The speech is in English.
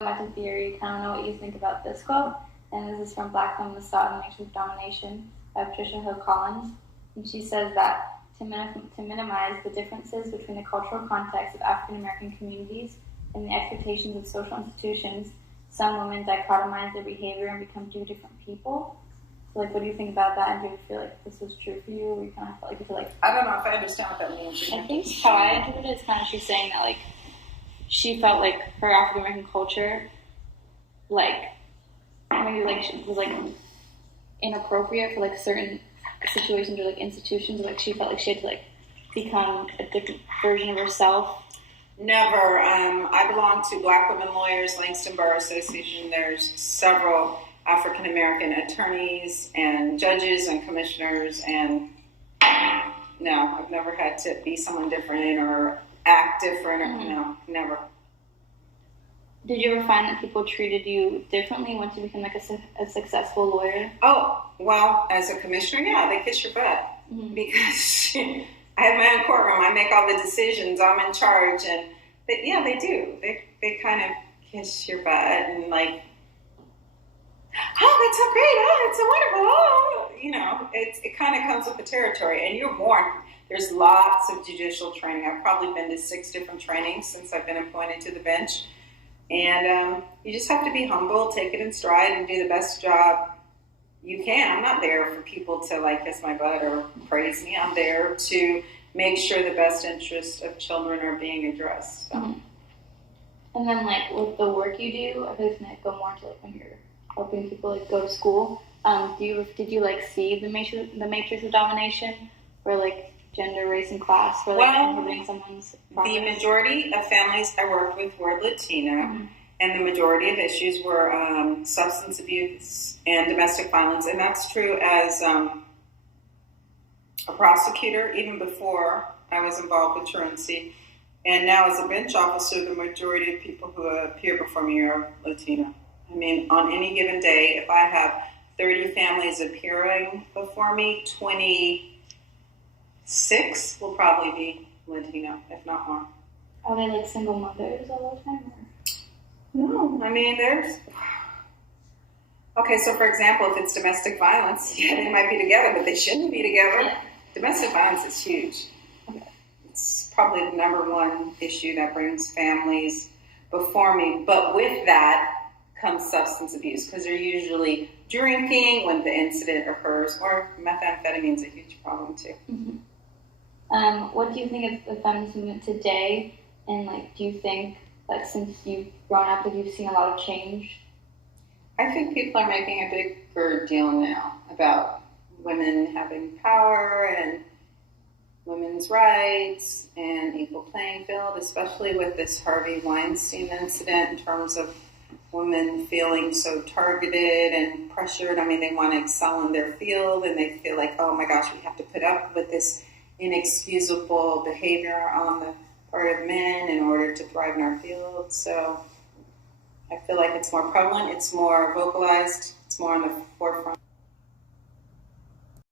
Much in theory, kind of know what you think about this quote. And this is from Black Feminist Thought and Nature of Domination by Patricia Hill Collins. And she says that to minimize the differences between the cultural context of African American communities and the expectations of social institutions, some women dichotomize their behavior and become two different people. So, like, what do you think about that? And do you feel like this was true for you? Or you kind of felt like you feel like... I don't know if I understand what that means. I think how I interpret it is kind of she's saying that, like, she felt like her African American culture, like, maybe like she was like inappropriate for like certain situations or like institutions. Like she felt like she had to like become a different version of herself. Never. I belong to Black Women Lawyers, Langston Bar Association. There's several African American attorneys and judges and commissioners, and no, I've never had to be someone different or act different. Or, no, never. Did you ever find that people treated you differently once you became like a successful lawyer? Oh, well, as a commissioner, yeah, they kiss your butt. Mm-hmm. Because I have my own courtroom. I make all the decisions. I'm in charge. And yeah, they do. They kind of kiss your butt and like, oh, that's so great. Oh, it's so wonderful. Oh, you know, it kind of comes with the territory. And you're born. There's lots of judicial training. I've probably been to 6 different trainings since I've been appointed to the bench. And you just have to be humble, take it in stride, and do the best job you can. I'm not there for people to like kiss my butt or praise me. I'm there to make sure the best interests of children are being addressed. So. Mm-hmm. And then, like, with the work you do, I think it's going to go more into like when you're helping people like go to school. Did you like see the matrix of domination, or like gender, race, and class, for like inhibiting someone's progress? The majority of families I worked with were Latino, mm-hmm. and the majority of issues were substance abuse and domestic violence, and that's true as a prosecutor, even before I was involved with truancy, and now as a bench officer, the majority of people who appear before me are Latino. I mean, on any given day, if I have 30 families appearing before me, 26 will probably be Latino, if not more. Are they like single mothers all the time? Or? No, I mean, there's... Okay, so for example, if it's domestic violence, yeah, they might be together, but they shouldn't be together. Yeah. Domestic violence is huge. Okay. It's probably the number one issue that brings families before me. But with that comes substance abuse, because they're usually drinking when the incident occurs, or methamphetamine is a huge problem too. Mm-hmm. What do you think of the feminist movement today? And like, do you think, like, since you've grown up, have you seen a lot of change? I think people are making a bigger deal now about women having power and women's rights and equal playing field, especially with this Harvey Weinstein incident in terms of women feeling so targeted and pressured. I mean, they want to excel in their field, and they feel like, oh my gosh, we have to put up with this inexcusable behavior on the part of men in order to thrive in our field. So I feel like it's more prevalent, it's more vocalized, it's more on the forefront.